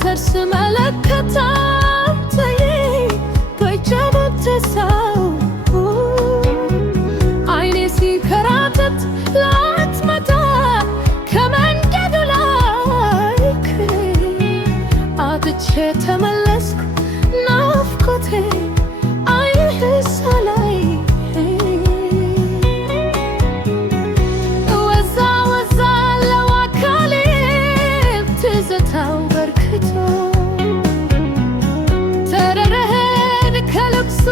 ዘወትር ስመለከታት በጀበተሳው አይኔ ሲከራተት ላትመጣ ከመንገዱ ላይ አጥቼ ተመለስኩ ናፍቆቴ አይንህ ሳላይ ወዛ አለው አካሌ ትዝታው በርክቶ ተረረህን ከልብሱ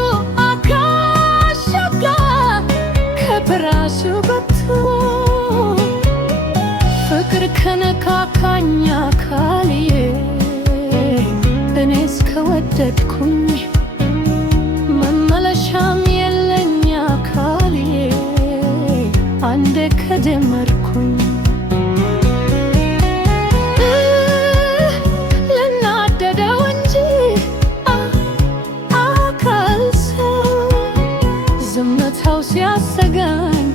አካሸጋ ከፍራሹ በቶ ፍቅር ከነካካኝ አካልዬ እኔ እስከወደድኩኝ መመለሻም የለኝ አካልዬ አንዴ ከጀመርኩኝ ልናደደው እንጂ አካል ሰው ዝምታው ሲያሰጋኝ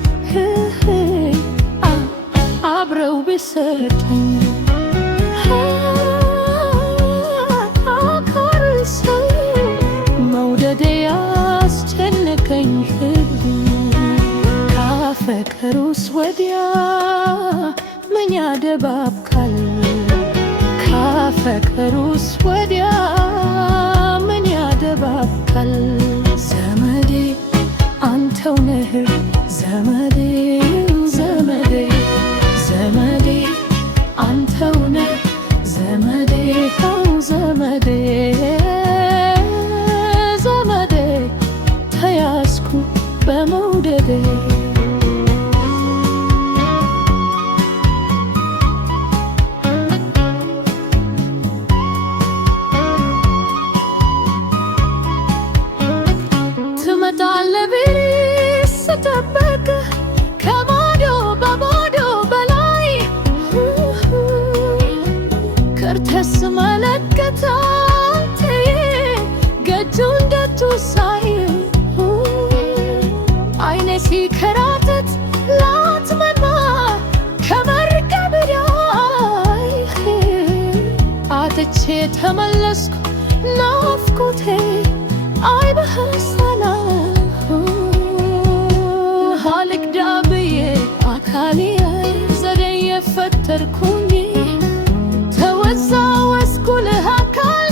አብረው ቢሰጡኝ አካል ሰው መውደዴ ያስጨነቀኝ ካፈቀሩስ ወዲያ ምን ያደባብቃል? ካፈቀሩስ ወዲያ ምን ያደባብቃል? ዘመዴ አንተው ነህ ዘመዴ ዘመዴ ዘመዴ አንተው ነህ ዘመዴ ዘመዴ ዘመዴ ተያዝኩ በመውደዴ ትመጣለህ ብዬ ስጠብቅ ከማዶ በማዶ በላይ ከርተህ ስመለከታት ገጁን ደጁ ሳይ አይኔ ሲከራተት ላትመጣ ከመርከብ ላይ አጥቼ ተመለስኩ ናፍቆቴ አይ በህሳላ ልግዳ ብዬ አካልዬ ዘዴ የፈጠርኩኝ ተወዛወዝኩልህ አካል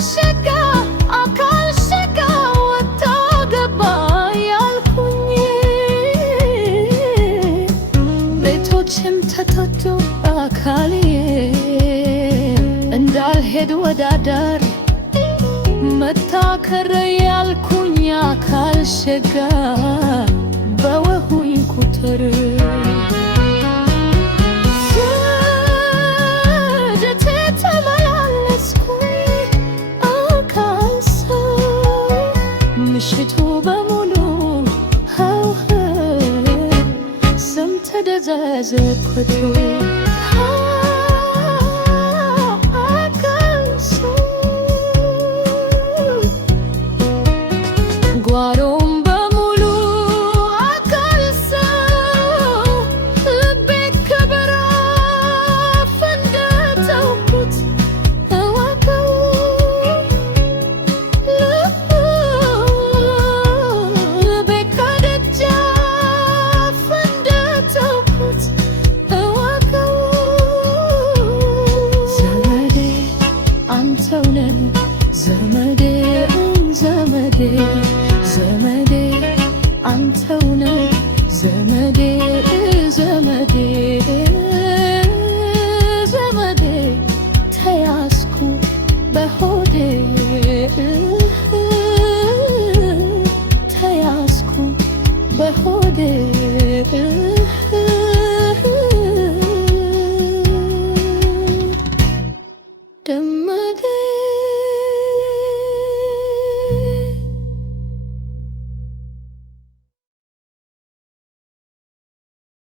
ሸጋ ወጣ ገባ ያልኩኝ ቤቶችም ተተቱ አካልዬ እንዳልሄድ ወዳዳር መታከረ ያልኩኝ አካል ሸጋ በወሁኝ ቁጥር ስደት ተመላለስኩኝ አካል ሰው ምሽቱ በሙሉ ስም ተደዘዘኩት አካል ሰው ጓሮም ዘመዴ ዘመዴ ዘመዴ አንተው ነህ ዘመዴ ዘመዴ ዘመዴ ተያዝኩ በሆ